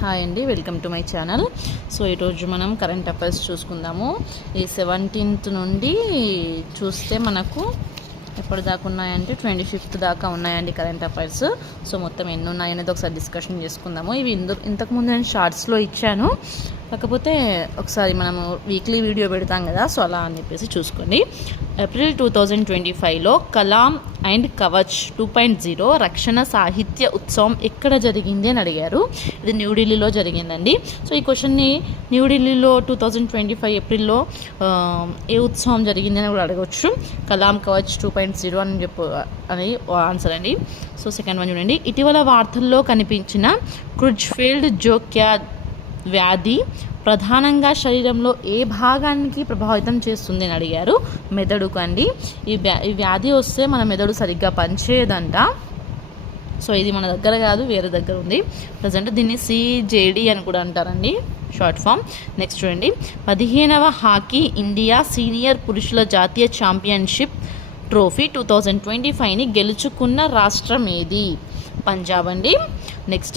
Hi అండి, welcome to my channel. So ఈరోజు మనం కరెంట్ అఫైర్స్ చూసుకుందాము. ఈ 17th నుండి చూస్తే మనకు ఎప్పటిదాకా ఉన్నాయంటే 25th దాకా ఉన్నాయండి కరెంట్ అఫైర్స్. సో మొత్తం ఎన్ని ఉన్నాయనేది ఒకసారి డిస్కషన్ చేసుకుందాము. ఇవి ఇంతకుముందు నేను షార్ట్స్లో ఇచ్చాను, కాకపోతే ఒకసారి మనము వీక్లీ వీడియో పెడతాం కదా, సో అలా అని చెప్పేసి చూసుకోండి. ఏప్రిల్ 2025లో కలాం అండ్ కవచ్ 2.0 రక్షణ సాహిత్య ఉత్సవం ఎక్కడ జరిగింది అని అడిగారు. ఇది న్యూఢిల్లీలో జరిగిందండి. సో ఈ క్వశ్చన్ని న్యూఢిల్లీలో 2025 ఏప్రిల్లో ఏ ఉత్సవం జరిగింది అని కూడా అడగవచ్చు. కలాం కవచ్ 2.0 అని ఆన్సర్ అండి. సో సెకండ్ వన్ చూడండి. ఇటీవల వార్తల్లో కనిపించిన క్రుజ్ఫెల్డ్ జోక్యా వ్యాధి ప్రధానంగా శరీరంలో ఏ భాగానికి ప్రభావితం చేస్తుంది అని అడిగారు. మెదడుకు అండి. ఈ వ్యాధి వస్తే మన మెదడు సరిగ్గా పనిచేయదంట. సో ఇది మన దగ్గర కాదు, వేరే దగ్గర ఉంది ప్రజెంట్. దీన్ని CJD అని కూడా అంటారండి, షార్ట్ ఫామ్. నెక్స్ట్ చూడండి. 15వ హాకీ ఇండియా సీనియర్ పురుషుల జాతీయ ఛాంపియన్షిప్ ట్రోఫీ 2025ని గెలుచుకున్న రాష్ట్రం ఏది? పంజాబ్ అండి. నెక్స్ట్,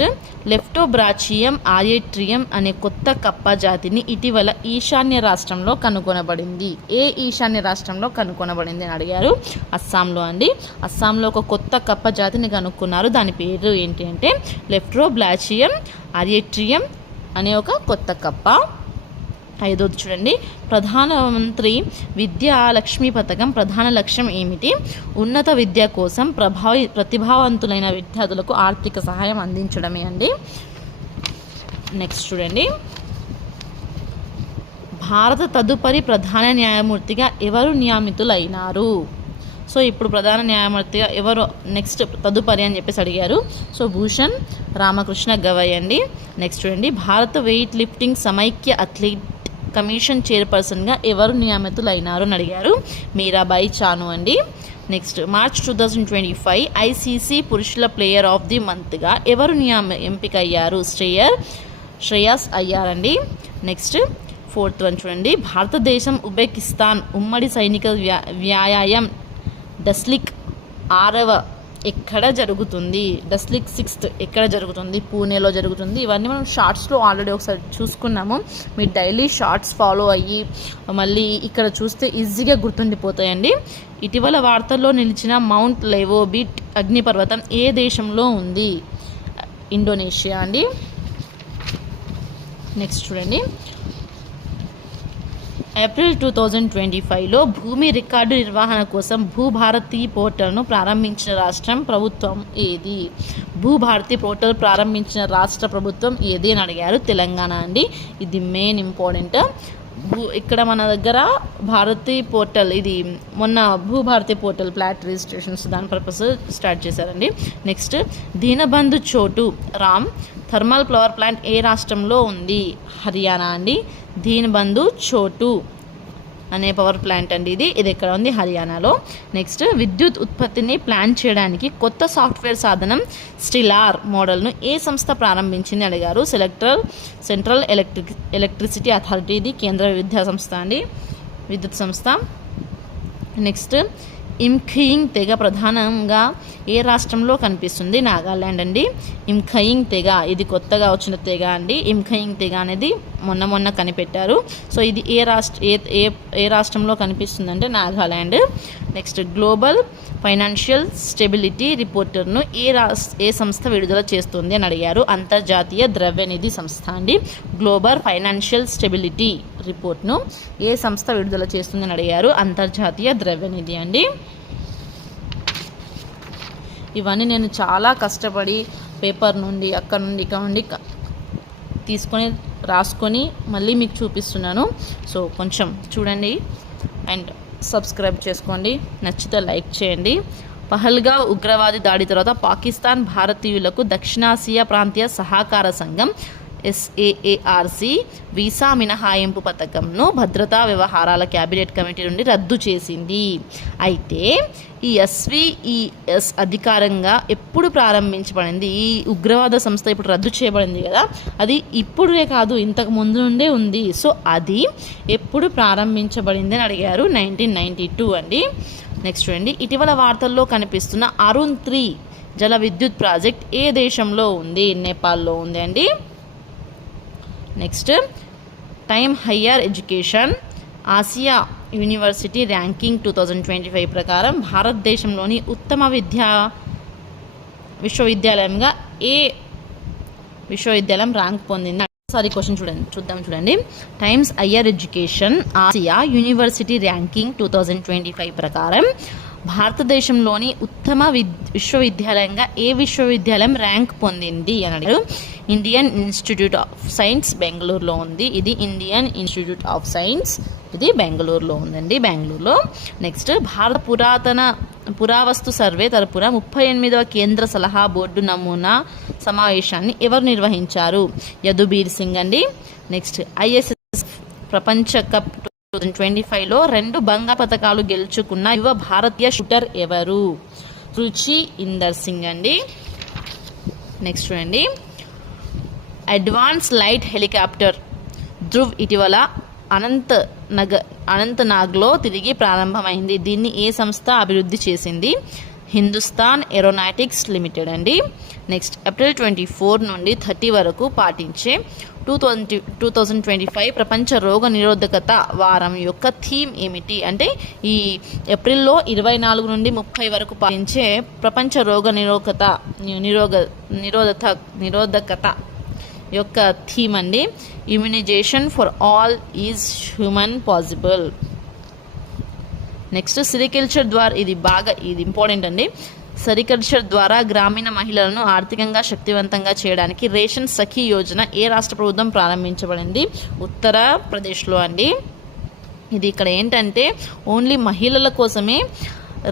లెప్టోబ్రాచియం ఆరియేట్రియం అనే కొత్త కప్ప జాతిని ఇటీవల ఈశాన్య రాష్ట్రంలో కనుగొనబడింది. ఏ ఈశాన్య రాష్ట్రంలో కనుగొనబడింది అని అడిగారు. అస్సాంలో అండి. అస్సాంలో ఒక కొత్త కప్ప జాతిని కనుక్కున్నారు. దాని పేరు ఏంటి అంటే లెప్టోబ్రాచియం ఆరియేట్రియం అనే ఒక కొత్త కప్ప. ఐదోది చూడండి. ప్రధానమంత్రి విద్యా లక్ష్మి పథకం ప్రధాన లక్ష్యం ఏమిటి? ఉన్నత విద్య కోసం ప్రతిభావంతులైన విద్యార్థులకు ఆర్థిక సహాయం అందించడమే అండి. నెక్స్ట్ చూడండి. భారత తదుపరి ప్రధాన న్యాయమూర్తిగా ఎవరు నియమితులైనారు? సో ఇప్పుడు ప్రధాన న్యాయమూర్తిగా ఎవరు నెక్స్ట్ తదుపరి అని చెప్పేసి అడిగారు. సో భూషణ్ రామకృష్ణ గవై అండి. నెక్స్ట్ చూడండి. భారత వెయిట్ లిఫ్టింగ్ సమైక్య అథ్లీట్ కమిషన్ చైర్పర్సన్గా ఎవరు నియమితులైనారు అని అడిగారు. మీరాబాయి చాను అండి. నెక్స్ట్, మార్చ్ 2025 ICC పురుషుల ప్లేయర్ ఆఫ్ ది మంత్గా ఎవరు ఎంపిక అయ్యారు? శ్రేయస్ అయ్యార్ అండి. నెక్స్ట్, ఫోర్త్ వన్ చూడండి. భారతదేశం ఉజ్బెకిస్తాన్ ఉమ్మడి సైనిక వ్యాయామం డస్లిక్ 6వ ఎక్కడ జరుగుతుంది? డస్లిక్ 6th ఎక్కడ జరుగుతుంది? పూణేలో జరుగుతుంది. ఇవన్నీ మనం షార్ట్స్లో ఆల్రెడీ ఒకసారి చూసుకున్నాము. మీరు డైలీ షార్ట్స్ ఫాలో అయ్యి మళ్ళీ ఇక్కడ చూస్తే ఈజీగా గుర్తుండిపోతాయండి. ఇటీవల వార్తల్లో నిలిచిన మౌంట్ లెవోబిట్ అగ్నిపర్వతం ఏ దేశంలో ఉంది? ఇండోనేషియా అండి. నెక్స్ట్ చూడండి. ఏప్రిల్ 2025లో భూమి రికార్డు నిర్వహణ కోసం భూభారతి పోర్టల్ను ప్రారంభించిన రాష్ట్రం ప్రభుత్వం ఏది? భూభారతి పోర్టల్ ప్రారంభించిన రాష్ట్ర ప్రభుత్వం ఏది అని అడిగారు. తెలంగాణ అండి. ఇది మెయిన్ ఇంపార్టెంట్. ఇక్కడ మన దగ్గర భారతి పోర్టల్, ఇది మొన్న భూభారతి పోర్టల్ ఫ్లాట్ రిజిస్ట్రేషన్స్ దాని పర్పస్ స్టార్ట్ చేశారండి. నెక్స్ట్, దీనబంధు చోటు రామ్ థర్మల్ పవర్ ప్లాంట్ ఏ రాష్ట్రంలో ఉంది? హర్యానా అండి. దీనబంధు చోటు అనే పవర్ ప్లాంట్ అండి ఇది ఎక్కడ ఉంది? హర్యానాలో. నెక్స్ట్, విద్యుత్ ఉత్పత్తిని ప్లాన్ చేయడానికి కొత్త సాఫ్ట్వేర్ సాధనం స్టిలార్ మోడల్ను ఏ సంస్థ ప్రారంభించింది అడిగారు. సెంట్రల్ ఎలక్ట్రిసిటీ అథారిటీ, ఇది కేంద్ర విద్యుత్ సంస్థ. నెక్స్ట్, ఇమ్ఖయింగ్ తెగ ప్రధానంగా ఏ రాష్ట్రంలో కనిపిస్తుంది? నాగాల్యాండ్ అండి. ఇమ్ఖయింగ్ తెగ ఇది కొత్తగా వచ్చిన తెగ అండి. ఇమ్ఖయింగ్ తెగ అనేది మొన్న కనిపెట్టారు. సో ఇది ఏ రాష్ట్రంలో కనిపిస్తుంది అంటే Nagaland. Next, global financial stability రిపోర్టర్ను ఏ సంస్థ విడుదల చేస్తుంది అని అడిగారు. అంతర్జాతీయ ద్రవ్యనిధి సంస్థ అండి. గ్లోబల్ ఫైనాన్షియల్ స్టెబిలిటీ రిపోర్ట్ను ఏ సంస్థ విడుదల చేస్తుంది అని అడిగారు. అంతర్జాతీయ ద్రవ్యనిధి అండి. ఇవన్నీ నేను చాలా కష్టపడి పేపర్ నుండి అక్కడ నుండి ఇక్కడ నుండి తీసుకొని రాసుకొని మళ్ళీ మీకు చూపిస్తున్నాను. సో కొంచెం చూడండి అండ్ సబ్స్క్రైబ్ చేసుకోండి. నచ్చితే లైక్ చేయండి. పహల్గావ్ ఉగ్రవాది దాడి తర్వాత పాకిస్తాన్ భారతీయులకు దక్షిణాసియా ప్రాంతీయ సహకార సంఘం SAARC వీసా మినహాయింపు పథకంను భద్రతా వ్యవహారాల క్యాబినెట్ కమిటీ నుండి రద్దు చేసింది. అయితే ఈ SVES అధికారంగా ఎప్పుడు ప్రారంభించబడింది? ఈ ఉగ్రవాద సంస్థ ఇప్పుడు రద్దు చేయబడింది కదా, అది ఇప్పుడే కాదు ఇంతకు ముందు నుండే ఉంది. సో అది ఎప్పుడు ప్రారంభించబడింది అని అడిగారు. 1992 అండి. నెక్స్ట్ చూడండి. ఇటీవల వార్తల్లో కనిపిస్తున్న అరుణ్ 3 జల విద్యుత్ ప్రాజెక్ట్ ఏ దేశంలో ఉంది? నేపాల్లో ఉంది అండి. Next time higher education Asia university ranking 2025 ప్రకారం భారతదేశంలోని ఉత్తమ విశ్వవిద్యాలయంగా ఏ విశ్వవిద్యాలయం ర్యాంక్ పొందింది? సారీ క్వశ్చన్ చూడండి. Times higher education Asia university ranking 2025 ప్రకారం భారతదేశంలోని ఉత్తమ విశ్వవిద్యాలయంగా ఏ విశ్వవిద్యాలయం ర్యాంక్ పొందింది అని అడిగారు. ఇండియన్ ఇన్స్టిట్యూట్ ఆఫ్ సైన్స్ బెంగళూరులో ఉంది. ఇది ఇండియన్ ఇన్స్టిట్యూట్ ఆఫ్ సైన్స్, ఇది బెంగళూరులో ఉందండి, బెంగళూరులో. నెక్స్ట్ భారత పురావస్తు సర్వే తరపున 38వ కేంద్ర సలహా బోర్డు నమూనా సమావేశాన్ని ఎవరు నిర్వహించారు? యదుబీర్ సింగ్ అండి. నెక్స్ట్ ISS ప్రపంచ కప్ 2025లో 2 బంగారు పతకాలు గెలుచుకున్న యువ భారతీయ షూటర్ ఎవరు? రుచి ఇందర్ సింగ్ అండి. నెక్స్ట్ చూడండి, అడ్వాన్స్ లైట్ హెలికాప్టర్ ధ్రువ్ ఇటీవల అనంతనాగ్లో తిరిగి ప్రారంభమైంది. దీన్ని ఏ సంస్థ అభివృద్ధి చేసింది? హిందుస్థాన్ ఏరోనాటిక్స్ లిమిటెడ్ అండి. నెక్స్ట్ ఏప్రిల్ 24 నుండి 30 వరకు పాటించే 2025 ప్రపంచ రోగ నిరోధకత వారం యొక్క థీమ్ ఏమిటి? అంటే ఈ ఏప్రిల్లో 24 నుండి 30 వరకు పాటించే ప్రపంచ రోగ నిరోధకత యొక్క థీమ్ అండి immunisation for all is human possible. Next sericulture ద్వారా ఇది ఇంపార్టెంట్ అండి. సెరికల్చర్ ద్వారా గ్రామీణ మహిళలను ఆర్థికంగా శక్తివంతంగా చేయడానికి రేషన్ సఖీ యోజన ఏ రాష్ట్ర ప్రభుత్వం ప్రారంభించబడింది? ఉత్తరప్రదేశ్లో అండి. ఇది ఇక్కడ ఏంటంటే ఓన్లీ మహిళల కోసమే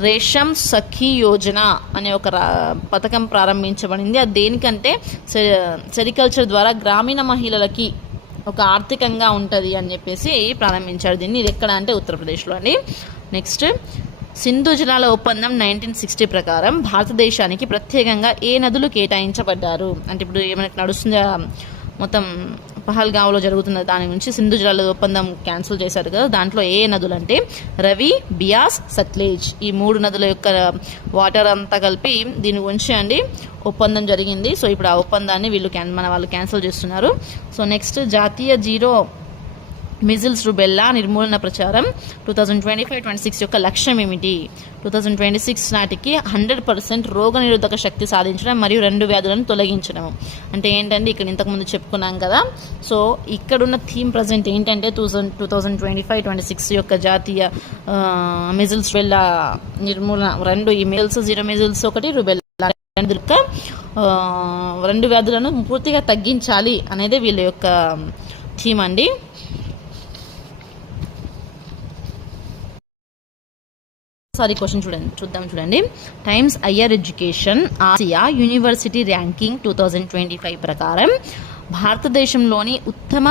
రేషన్ సఖీ యోజన అనే ఒక పథకం ప్రారంభించబడింది. అది దేనికంటే సెరికల్చర్ ద్వారా గ్రామీణ మహిళలకి ఒక ఆర్థికంగా ఉంటుంది అని చెప్పేసి ప్రారంభించారు దీన్ని. ఇది ఎక్కడ అంటే ఉత్తరప్రదేశ్లో అండి. నెక్స్ట్ సింధు జలాల ఒప్పందం 1960 ప్రకారం భారతదేశానికి ప్రత్యేకంగా ఏ నదులు కేటాయించబడ్డారు? అంటే ఇప్పుడు ఏమైనా నడుస్తుందా, మొత్తం పహల్గావ్లో జరుగుతున్న దాని నుంచి సింధు జలాల ఒప్పందం క్యాన్సిల్ చేశారు కదా, దాంట్లో ఏ నదులు అంటే రవి, బియాస్, సట్లెజ్, ఈ 3 నదుల యొక్క వాటర్ అంతా కలిపి దీని గురించి అండి ఒప్పందం జరిగింది. సో ఇప్పుడు ఆ ఒప్పందాన్ని మన వాళ్ళు క్యాన్సిల్ చేస్తున్నారు. సో నెక్స్ట్ జాతీయ జీరో మిజిల్స్ రుబెల్లా నిర్మూలన ప్రచారం 2025-26 యొక్క లక్ష్యం ఏమిటి? 2026 నాటికి 100% రోగ నిరోధక శక్తి సాధించడం మరియు 2 వ్యాధులను తొలగించడం. అంటే ఏంటంటే ఇక్కడ ఇంతకుముందు చెప్పుకున్నాం కదా. సో ఇక్కడున్న థీమ్ ప్రజెంట్ ఏంటంటే 2025-26 యొక్క జాతీయ మిజిల్స్ రుబెల్లా నిర్మూలన, 2 ఈ మిజిల్స్, 0 మిజిల్స్ ఒకటి, రుబెల్లా 2 వ్యాధులను పూర్తిగా తగ్గించాలి అనేది వీళ్ళ యొక్క థీమ్ అండి. సారీ క్వశ్చన్ చూడండి. Times higher education Asia university ranking 2025 ప్రకారం భారతదేశంలోని ఉత్తమ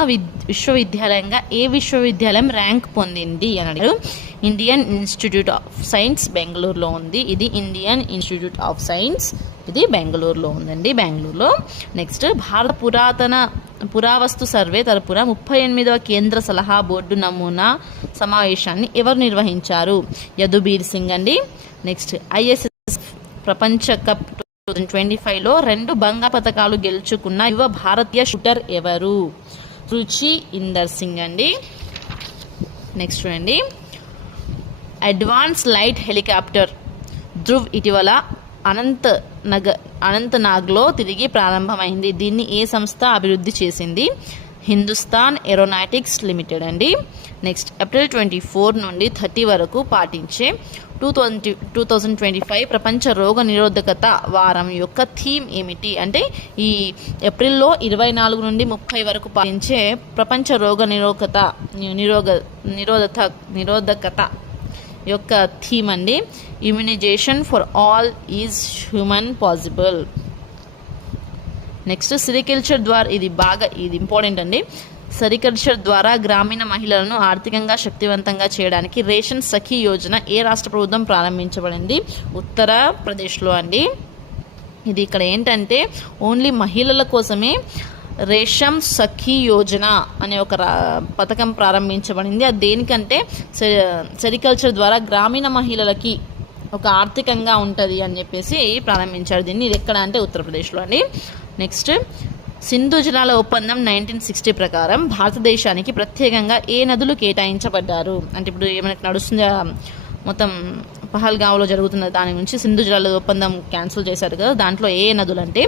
విశ్వవిద్యాలయంగా ఏ విశ్వవిద్యాలయం ర్యాంక్ పొందింది అని అడిగారు. ఇండియన్ ఇన్స్టిట్యూట్ ఆఫ్ సైన్స్ బెంగళూరులో ఉంది. ఇది ఇండియన్ ఇన్స్టిట్యూట్ ఆఫ్ సైన్స్, ఇది బెంగళూరులో ఉందండి, బెంగళూరులో. నెక్స్ట్ భారత పురావస్తు సర్వే తరపున 38వ కేంద్ర సలహా బోర్డు నమూనా సమావేశాన్ని ఎవరు నిర్వహించారు? యదుబీర్ సింగ్ అండి. నెక్స్ట్ ISS ప్రపంచ కప్ 2025లో 2 బంగారు పతకాలు గెలుచుకున్న యువ భారతీయ షూటర్ ఎవరు? రుచి ఇందర్ సింగ్ అండి. నెక్స్ట్ చూడండి, అడ్వాన్స్ లైట్ హెలికాప్టర్ ధ్రువ్ ఇటీవల అనంతనాగ్లో తిరిగి ప్రారంభమైంది. దీన్ని ఏ సంస్థ అభివృద్ధి చేసింది? హిందుస్థాన్ ఏరోనాటిక్స్ లిమిటెడ్ అండి. నెక్స్ట్ ఏప్రిల్ 24 నుండి 30 వరకు పాటించే 2025 ప్రపంచ రోగ నిరోధకత వారం యొక్క థీమ్ ఏమిటి? అంటే ఈ ఏప్రిల్లో 24 నుండి 30 వరకు పాటించే ప్రపంచ రోగ నిరోధకత యొక్క థీమ్ అండి immunisation for all is human possible. Next sericulture ద్వారా ఇది ఇంపార్టెంట్ అండి. సెరికల్చర్ ద్వారా గ్రామీణ మహిళలను ఆర్థికంగా శక్తివంతంగా చేయడానికి రేషన్ సఖీ యోజన ఏ రాష్ట్ర ప్రభుత్వం ప్రారంభించబడింది? ఉత్తరప్రదేశ్లో అండి. ఇది ఇక్కడ ఏంటంటే ఓన్లీ మహిళల కోసమే రేషన్ సఖీ యోజన అనే ఒక పథకం ప్రారంభించబడింది. అది దేనికంటే సెరికల్చర్ ద్వారా గ్రామీణ మహిళలకి ఒక ఆర్థికంగా ఉంటుంది అని చెప్పేసి ప్రారంభించారు దీన్ని. ఇది ఎక్కడ అంటే ఉత్తరప్రదేశ్లో అండి. నెక్స్ట్ సింధు జలాల ఒప్పందం 1960 ప్రకారం భారతదేశానికి ప్రత్యేకంగా ఏ నదులు కేటాయించబడ్డారు? అంటే ఇప్పుడు మనకు నడుస్తుంది మొత్తం పహల్గావ్లో జరుగుతున్న దాని నుంచి సింధు జలాల ఒప్పందం క్యాన్సిల్ చేశారు కదా, దాంట్లో ఏ నదులు అంటే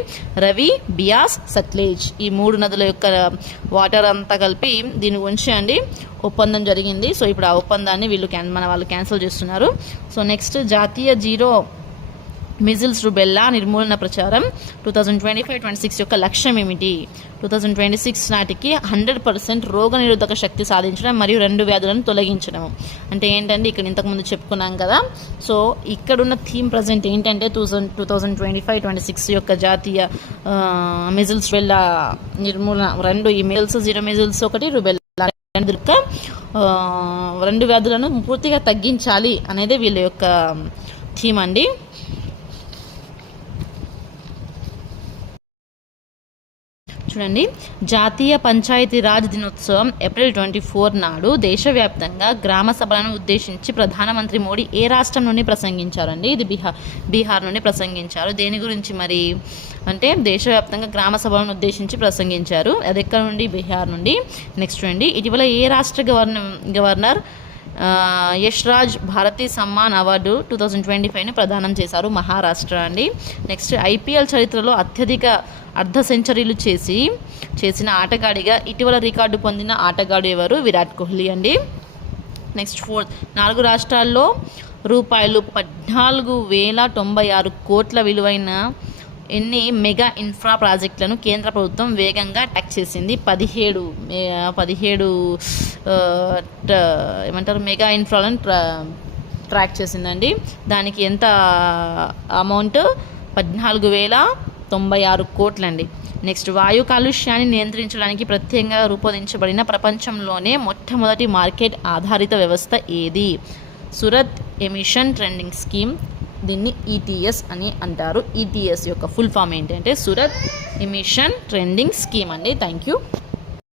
రవి, బియాస్, సట్లెజ్, ఈ 3 నదుల యొక్క వాటర్ అంతా కలిపి దీని గురించి అండి ఒప్పందం జరిగింది. సో ఇప్పుడు ఆ ఒప్పందాన్ని మన వాళ్ళు క్యాన్సిల్ చేస్తున్నారు. సో నెక్స్ట్ జాతీయ జీరో మిజిల్స్ రుబెల్లా నిర్మూలన ప్రచారం 2025-26 యొక్క లక్ష్యం ఏమిటి? 2026 నాటికి 100% రోగనిరోధక శక్తి సాధించడం మరియు 2 వ్యాధులను తొలగించడం. అంటే ఏంటంటే ఇక్కడ ఇంతకుముందు చెప్పుకున్నాం కదా. సో ఇక్కడున్న థీమ్ ప్రజెంట్ ఏంటంటే 2025-26 యొక్క జాతీయ మిజిల్స్ రుబెల్లా నిర్మూలన, 2 ఈ మిజిల్స్, జీరో మిజిల్స్ ఒకటి, రుబెల్లా 2 వ్యాధులను పూర్తిగా తగ్గించాలి అనేది వీళ్ళ యొక్క థీమ్ అండి. చూడండి, జాతీయ పంచాయతీరాజ్ దినోత్సవం ఏప్రిల్ 24 నాడు దేశవ్యాప్తంగా గ్రామ సభలను ఉద్దేశించి ప్రధానమంత్రి మోడీ ఏ రాష్ట్రం నుండి ప్రసంగించారండి? ఇది బీహార్ నుండి ప్రసంగించారు. దేని గురించి మరి అంటే దేశవ్యాప్తంగా గ్రామ సభలను ఉద్దేశించి ప్రసంగించారు. అది ఎక్కడ నుండి? బీహార్ నుండి. నెక్స్ట్ చూడండి, ఇటీవల ఏ రాష్ట్ర గవర్నర్ యశ్రాజ్ భారతీ సమ్మాన్ అవార్డు 2025ని ప్రదానం చేశారు? మహారాష్ట్ర అండి. నెక్స్ట్, ఐపీఎల్ చరిత్రలో అత్యధిక అర్ధ సెంచరీలు చేసిన ఆటగాడిగా ఇటీవల రికార్డు పొందిన ఆటగాడు ఎవరు? విరాట్ కోహ్లీ అండి. నెక్స్ట్ 4 రాష్ట్రాల్లో రూపాయలు 14,096 కోట్ల విలువైన ఎన్ని మెగా ఇన్ఫ్రా ప్రాజెక్టులను కేంద్ర ప్రభుత్వం వేగంగా ట్యాక్ చేసింది? 17 ఏమంటారు మెగా ఇన్ఫ్రాలను ట్రాక్ చేసిందండి. దానికి ఎంత అమౌంట్? 14,096 కోట్లండి. నెక్స్ట్, వాయు కాలుష్యాన్ని నియంత్రించడానికి ప్రత్యేకంగా రూపొందించబడిన ప్రపంచంలోనే మొట్టమొదటి మార్కెట్ ఆధారిత వ్యవస్థ ఏది? సూరత్ ఎమిషన్ ట్రెండింగ్ స్కీమ్, దీన్ని ఈటీఎస్ అని అంటారు. ఈటీఎస్ యొక్క ఫుల్ ఫామ్ ఏంటంటే సూరత్ ఎమిషన్ ట్రెండింగ్ స్కీమ్ అండి. Thank you.